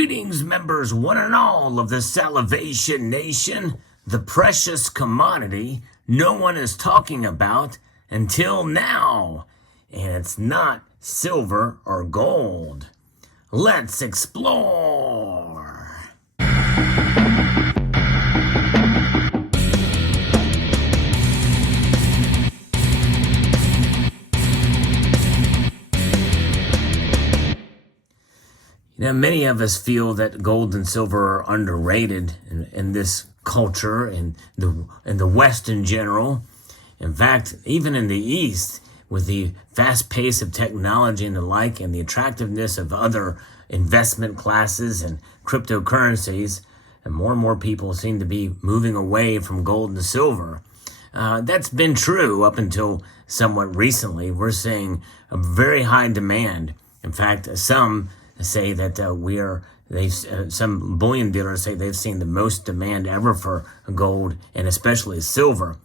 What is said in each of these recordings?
Greetings, members, one and all of the Salivation Nation, the precious commodity no one is talking about until now, and it's not silver or gold. Let's explore. Now, many of us feel that gold and silver are underrated in this culture and the West in general. In fact, even in the East, with the fast pace of technology and the like, and the attractiveness of other investment classes and cryptocurrencies, and more people seem to be moving away from gold and silver. That's been true up until somewhat recently. We're seeing a very high demand. In fact, some say that some bullion dealers say they've seen the most demand ever for gold and especially silver,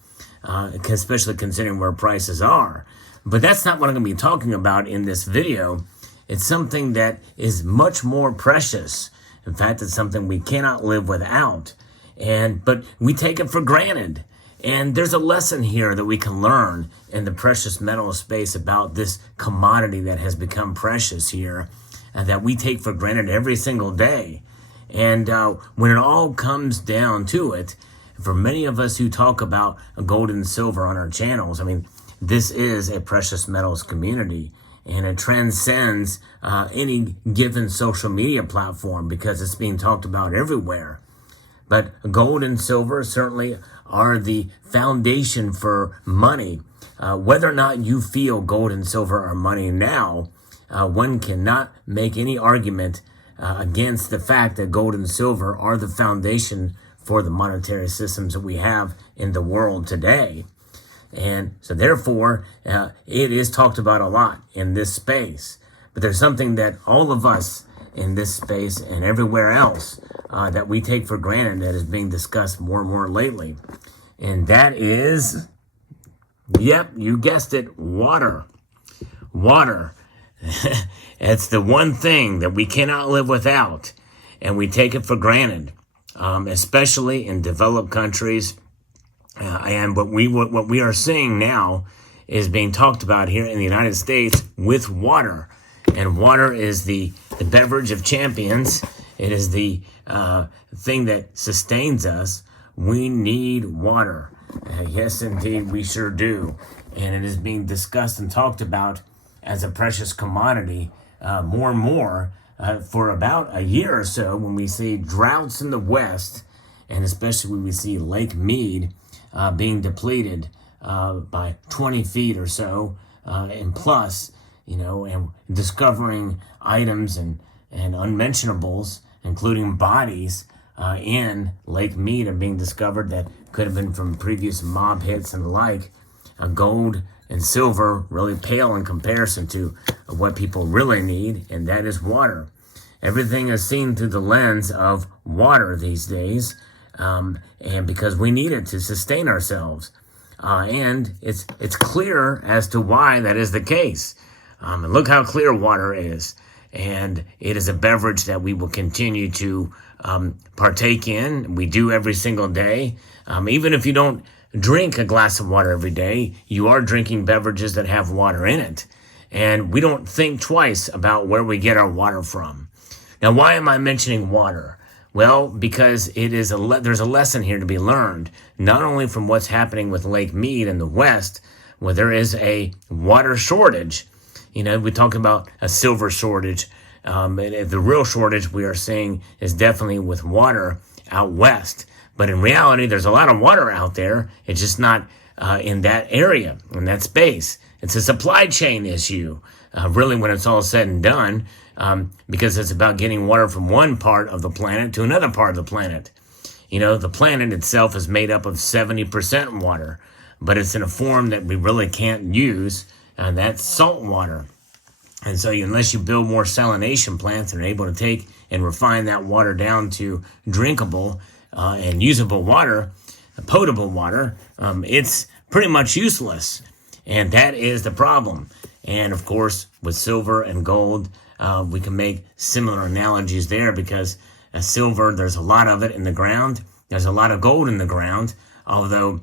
especially considering where prices are. But that's not what I'm going to be talking about in this video. It's something that is much more precious. In fact, it's something we cannot live without, but we take it for granted. And there's a lesson here that we can learn in the precious metal space about this commodity that has become precious here, and that we take for granted every single day. And when it all comes down to it, for many of us who talk about gold and silver on our channels, I mean, this is a precious metals community, and it transcends any given social media platform because it's being talked about everywhere. But gold and silver certainly are the foundation for money. Whether or not you feel gold and silver are money now, one cannot make any argument against the fact that gold and silver are the foundation for the monetary systems that we have in the world today. And so therefore, it is talked about a lot in this space. But there's something that all of us in this space and everywhere else that we take for granted that is being discussed more and more lately. And that is, yep, you guessed it, water. Water. It's the one thing that we cannot live without, and we take it for granted, especially in developed countries. And what we are seeing now is being talked about here in the United States with water. And water is the beverage of champions. It is the thing that sustains us. We need water. Yes, indeed, we sure do. And it is being discussed and talked about as a precious commodity more and more for about a year or so, when we see droughts in the West, and especially when we see Lake Mead being depleted by 20 feet or so and plus, and discovering items and unmentionables, including bodies in Lake Mead, are being discovered that could have been from previous mob hits and the like. Gold and silver really pale in comparison to what people really need, and that is water. Everything is seen through the lens of water these days, and because we need it to sustain ourselves. And it's clear as to why that is the case. And look how clear water is. And it is a beverage that we will continue to partake in. We do every single day. Even if you don't drink a glass of water every day, you are drinking beverages that have water in it. And we don't think twice about where we get our water from. Now, why am I mentioning water? Well, because there's a lesson here to be learned, not only from what's happening with Lake Mead in the West, where there is a water shortage. We talk about a silver shortage. The real shortage we are seeing is definitely with water out west. But in reality, there's a lot of water out there. It's just not in that area, in that space. It's a supply chain issue, really, when it's all said and done, because it's about getting water from one part of the planet to another part of the planet. The planet itself is made up of 70% water, but it's in a form that we really can't use, and that's salt water. And so unless you build more salination plants and are able to take and refine that water down to drinkable and usable water, potable water, it's pretty much useless. And that is the problem. And of course, with silver and gold, we can make similar analogies there, because silver, there's a lot of it in the ground. There's a lot of gold in the ground, although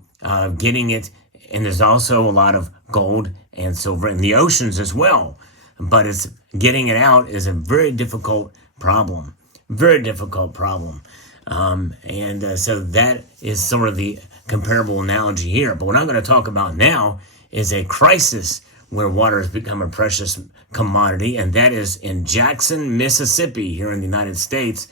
getting it, and there's also a lot of gold and silver in the oceans as well. But it's getting it out is a very difficult problem. Very difficult problem. So that is sort of the comparable analogy here. But what I'm going to talk about now is a crisis where water has become a precious commodity, and that is in Jackson, Mississippi, here in the United States.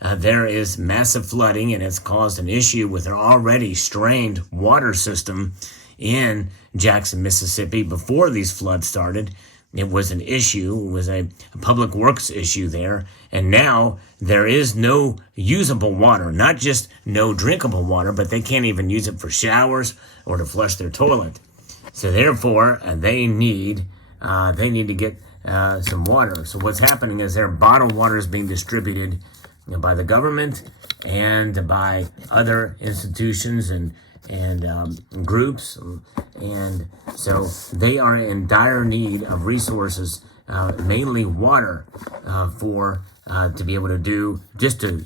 There is massive flooding, and it's caused an issue with an already strained water system in Jackson, Mississippi. Before these floods started, it was an issue. It was a public works issue there. And now there is no usable water, not just no drinkable water, but they can't even use it for showers or to flush their toilet. So therefore, they need to get some water. So what's happening is their bottled water is being distributed by the government and by other institutions and groups, and so they are in dire need of resources, mainly water, to be able to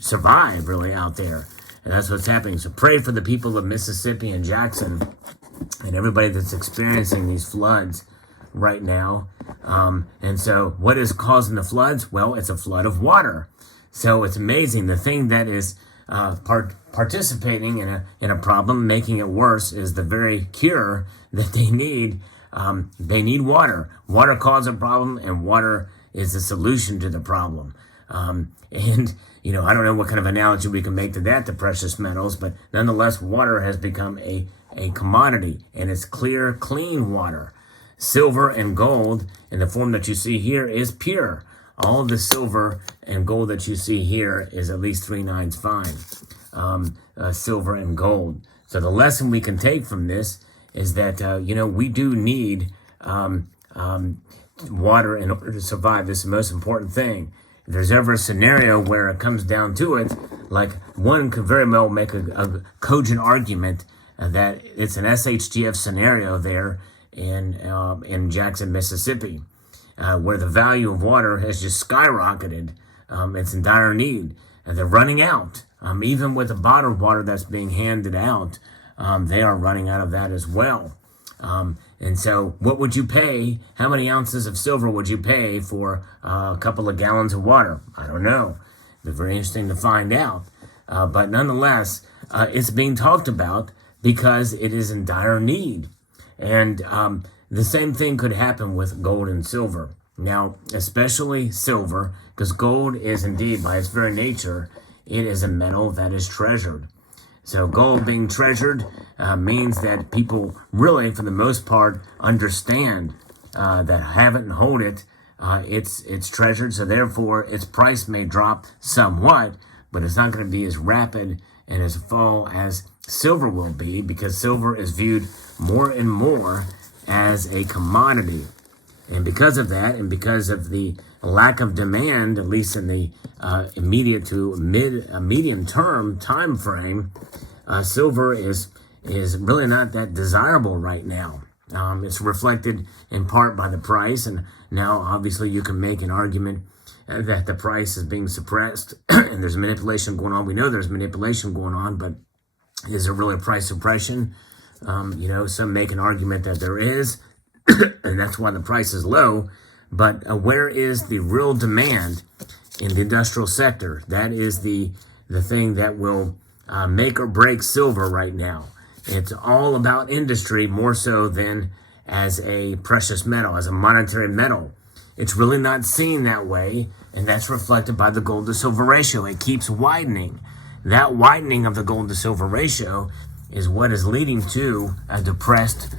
survive really out there. And that's what's happening. So pray for the people of Mississippi and Jackson and everybody that's experiencing these floods right now. And so what is causing the floods? Well, it's a flood of water. So it's amazing. The thing that is participating in a problem, making it worse, is the very cure that they need. They need water. Water causes a problem, and water is the solution to the problem. I don't know what kind of analogy we can make to that, to precious metals, but nonetheless, water has become a commodity, and it's clear, clean water. Silver and gold, in the form that you see here, is pure. All the silver and gold that you see here is at least 3 nines fine, silver and gold. So the lesson we can take from this is that, we do need water in order to survive. This is the most important thing. If there's ever a scenario where it comes down to it, like one could very well make a cogent argument that it's an SHTF scenario there in Jackson, Mississippi. Where the value of water has just skyrocketed. It's in dire need, and they're running out. Even with the bottled water that's being handed out, they are running out of that as well. And so what would you pay? How many ounces of silver would you pay for a couple of gallons of water? I don't know. It'd be very interesting to find out. But nonetheless, it's being talked about because it is in dire need. And the same thing could happen with gold and silver. Now, especially silver, because gold is indeed, by its very nature, it is a metal that is treasured. So gold being treasured means that people really, for the most part, understand that have it and hold it. It's treasured, so therefore its price may drop somewhat, but it's not going to be as rapid and as fall as silver will be, because silver is viewed more and more as a commodity. And because of that, and because of the lack of demand, at least in the immediate to medium term time frame, silver is really not that desirable right now. It's reflected in part by the price, and now obviously you can make an argument that the price is being suppressed and there's manipulation going on. We know there's manipulation going on, but is there really price suppression? Some make an argument that there is, and that's why the price is low. But where is the real demand in the industrial sector? That is the thing that will make or break silver right now. It's all about industry more so than as a precious metal, as a monetary metal. It's really not seen that way, and that's reflected by the gold to silver ratio. It keeps widening. That widening of the gold to silver ratio is what is leading to a depressed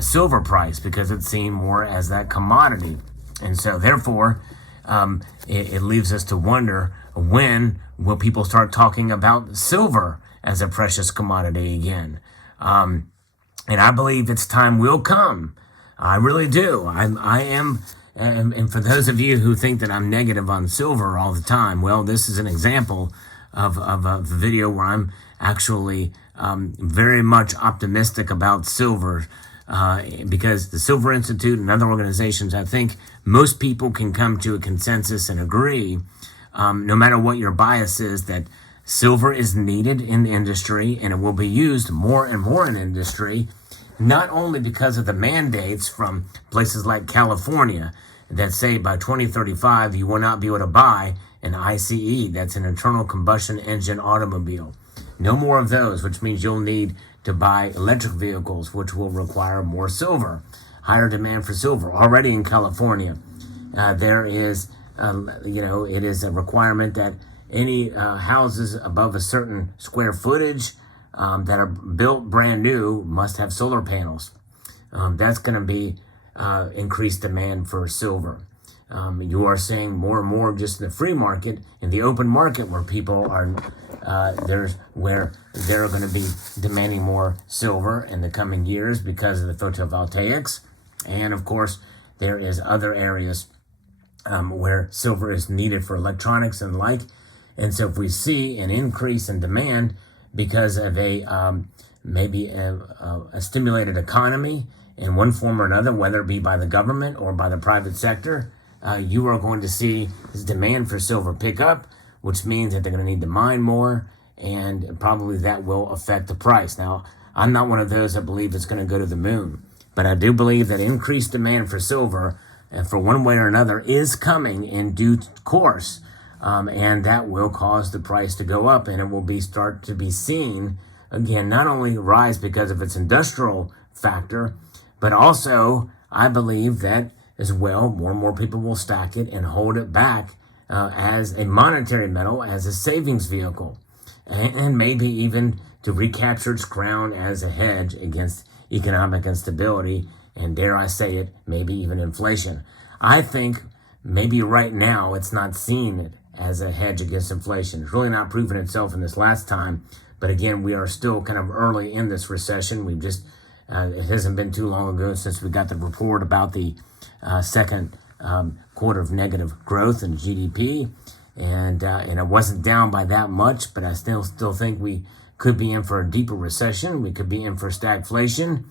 silver price, because it's seen more as that commodity. And so therefore, it leaves us to wonder, when will people start talking about silver as a precious commodity again? And I believe its time will come. I really do. I am, and for those of you who think that I'm negative on silver all the time, well, this is an example of a video where I'm actually very much optimistic about silver. because the Silver Institute and other organizations, I think most people can come to a consensus and agree, no matter what your bias is, that silver is needed in the industry and it will be used more and more in industry, not only because of the mandates from places like California that say by 2035 you will not be able to buy an ICE, that's an internal combustion engine automobile. No more of those, which means you'll need to buy electric vehicles, which will require more silver. Higher demand for silver already in California. There is, it is a requirement that any houses above a certain square footage that are built brand new must have solar panels. That's going to be increased demand for silver. You are seeing more and more just in the free market, in the open market, where people are where they're going to be demanding more silver in the coming years because of the photovoltaics. And of course, there is other areas where silver is needed for electronics and the like. And so if we see an increase in demand because of maybe a stimulated economy in one form or another, whether it be by the government or by the private sector, you are going to see this demand for silver pick up, which means that they're going to need to mine more, and probably that will affect the price. Now, I'm not one of those that believe it's going to go to the moon, but I do believe that increased demand for silver, for one way or another, is coming in due course, and that will cause the price to go up, and it will start to be seen, again, not only rise because of its industrial factor, but also I believe that as well, more and more people will stack it and hold it back as a monetary metal, as a savings vehicle, and maybe even to recapture its crown as a hedge against economic instability, and dare I say it, maybe even inflation. I think maybe right now it's not seen as a hedge against inflation. It's really not proven itself in this last time, but again, we are still kind of early in this recession. We've just, it hasn't been too long ago since we got the report about the second quarter of negative growth in GDP, and it wasn't down by that much, but I still think we could be in for a deeper recession. We could be in for stagflation.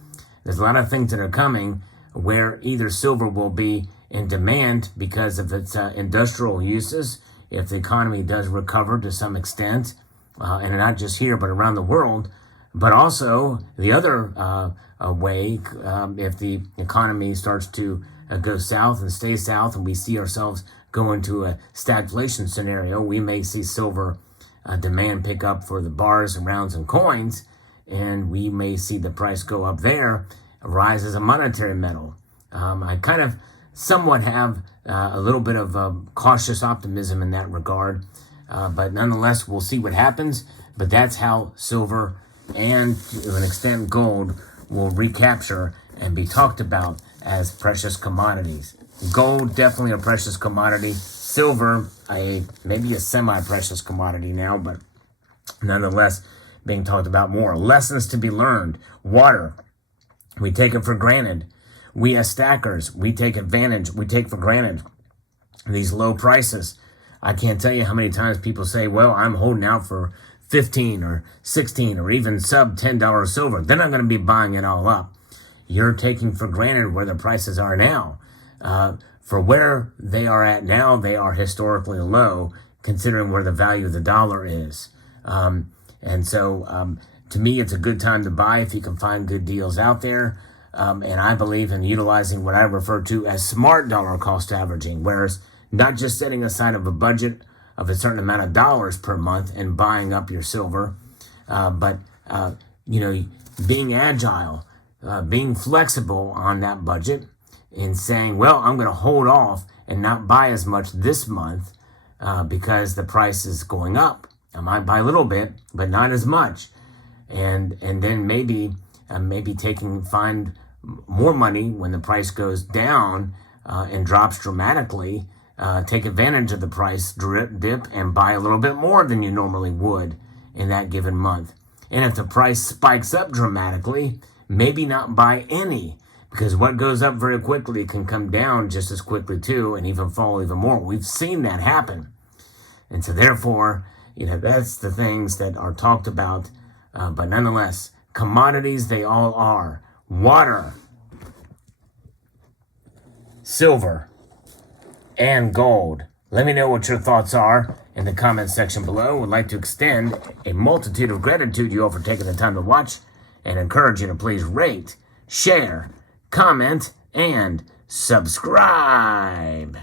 There's a lot of things that are coming where either silver will be in demand because of its industrial uses, if the economy does recover to some extent, and not just here but around the world, but also the other way, if the economy starts to go south and stay south, and we see ourselves go into a stagflation scenario, we may see silver demand pick up for the bars and rounds and coins, and we may see the price go up there, rise as a monetary metal. I kind of somewhat have a little bit of cautious optimism in that regard, but nonetheless, we'll see what happens. But that's how silver and, to an extent, gold will recapture and be talked about as precious commodities. Gold, definitely a precious commodity. Silver, maybe a semi-precious commodity now, but nonetheless being talked about more. Lessons to be learned. Water, we take it for granted. We as stackers, we take for granted these low prices. I can't tell you how many times people say, well, I'm holding out for 15 or 16 or even sub $10 silver. They're not going to be buying it all up. You're taking for granted where the prices are now. For where they are at now, they are historically low, considering where the value of the dollar is. And so, to me, it's a good time to buy if you can find good deals out there. And I believe in utilizing what I refer to as smart dollar cost averaging, whereas not just setting aside of a budget of a certain amount of dollars per month and buying up your silver, but being agile, being flexible on that budget, and saying, well, I'm going to hold off and not buy as much this month because the price is going up. I might buy a little bit, but not as much, and then maybe find more money when the price goes down and drops dramatically. Take advantage of the price dip and buy a little bit more than you normally would in that given month. And if the price spikes up dramatically, maybe not buy any, because what goes up very quickly can come down just as quickly too, and even fall even more. We've seen that happen. And so therefore, that's the things that are talked about. But nonetheless, commodities, they all are. Water, silver, and gold. Let me know what your thoughts are in the comment section below. Would like to extend a multitude of gratitude to you all for taking the time to watch, and encourage you to please rate, share, comment, and subscribe.